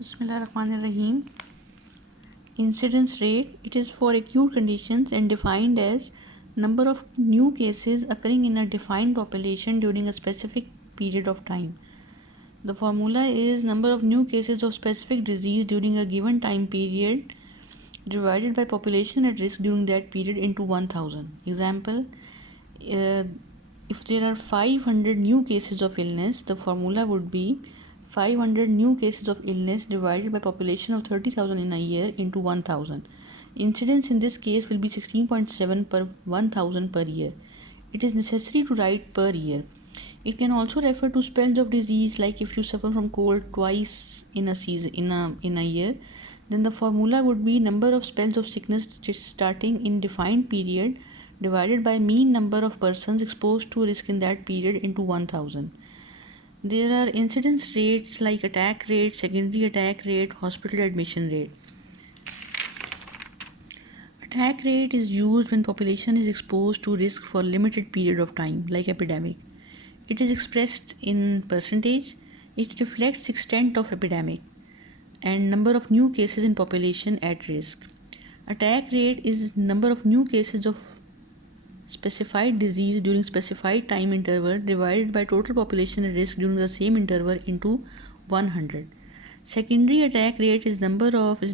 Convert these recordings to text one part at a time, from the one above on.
Bismillahirrahmanirrahim. Incidence rate, it is for acute conditions and defined as number of new cases occurring in a defined population during a specific period of time. The formula is number of new cases of specific disease during a given time period divided by population at risk during that period into 1000. Example, if there are 500 new cases of illness, the formula would be 500 new cases of illness divided by population of 30,000 in a year into 1000. Incidence in this case will be 16.7 per 1000 per year. It is necessary to write per year. It can also refer to spells of disease, like if you suffer from cold twice in a season in a year, then the formula would be number of spells of sickness starting in defined period divided by mean number of persons exposed to risk in that period into 1000. There are incidence rates like attack rate, secondary attack rate, hospital admission rate. Attack rate is used when population is exposed to risk for limited period of time, like epidemic. It is expressed in percentage. It reflects extent of epidemic and number of new cases in population at risk. Attack rate is number of new cases of specified disease during specified time interval divided by total population at risk during the same interval into 100. Secondary attack rate is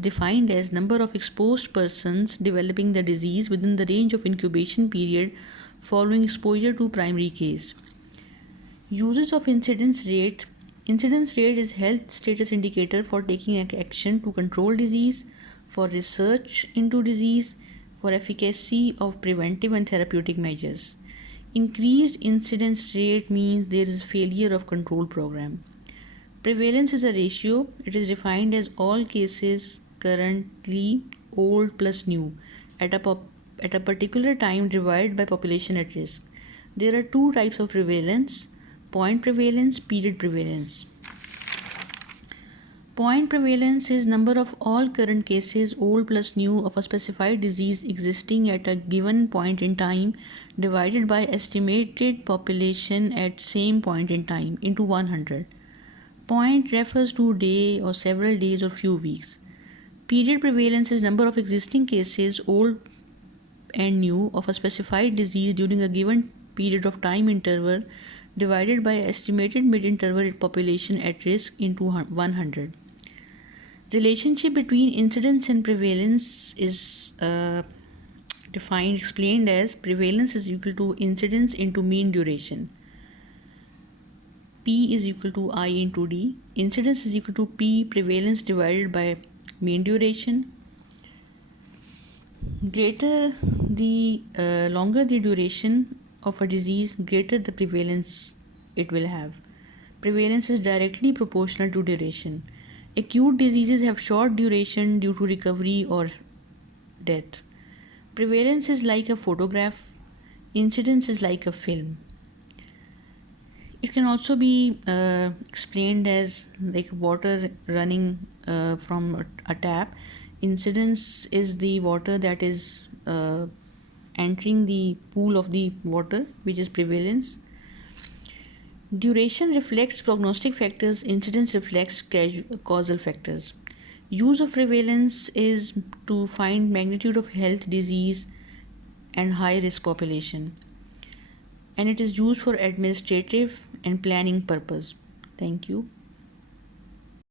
defined as number of exposed persons developing the disease within the range of incubation period following exposure to primary case. Uses of incidence rate. Incidence rate is health status indicator for taking action to control disease, for research into disease, for efficacy of preventive and therapeutic measures. Increased incidence rate means there is failure of control program. Prevalence is a ratio. It is defined as all cases currently old plus new at a particular time divided by population at risk. There are two types of prevalence: point prevalence, period prevalence. Point prevalence is number of all current cases old plus new of a specified disease existing at a given point in time divided by estimated population at same point in time into 100. Point refers to day or several days or few weeks. Period prevalence is number of existing cases old and new of a specified disease during a given period of time interval divided by estimated mid-interval population at risk into 100. Relationship between incidence and prevalence is explained as prevalence is equal to incidence into mean duration. P is equal to I into D. Incidence is equal to P prevalence divided by mean duration. Longer the duration of a disease, greater the prevalence it will have. Prevalence is directly proportional to duration. Acute diseases have short duration due to recovery or death. Prevalence is like a photograph. Incidence is like a film. It can also be explained as like water running from a tap. Incidence is the water that is entering the pool of the water, which is prevalence. Duration reflects prognostic factors, incidence reflects causal factors. Use of prevalence is to find magnitude of health, disease, and high risk population. And it is used for administrative and planning purpose. Thank you.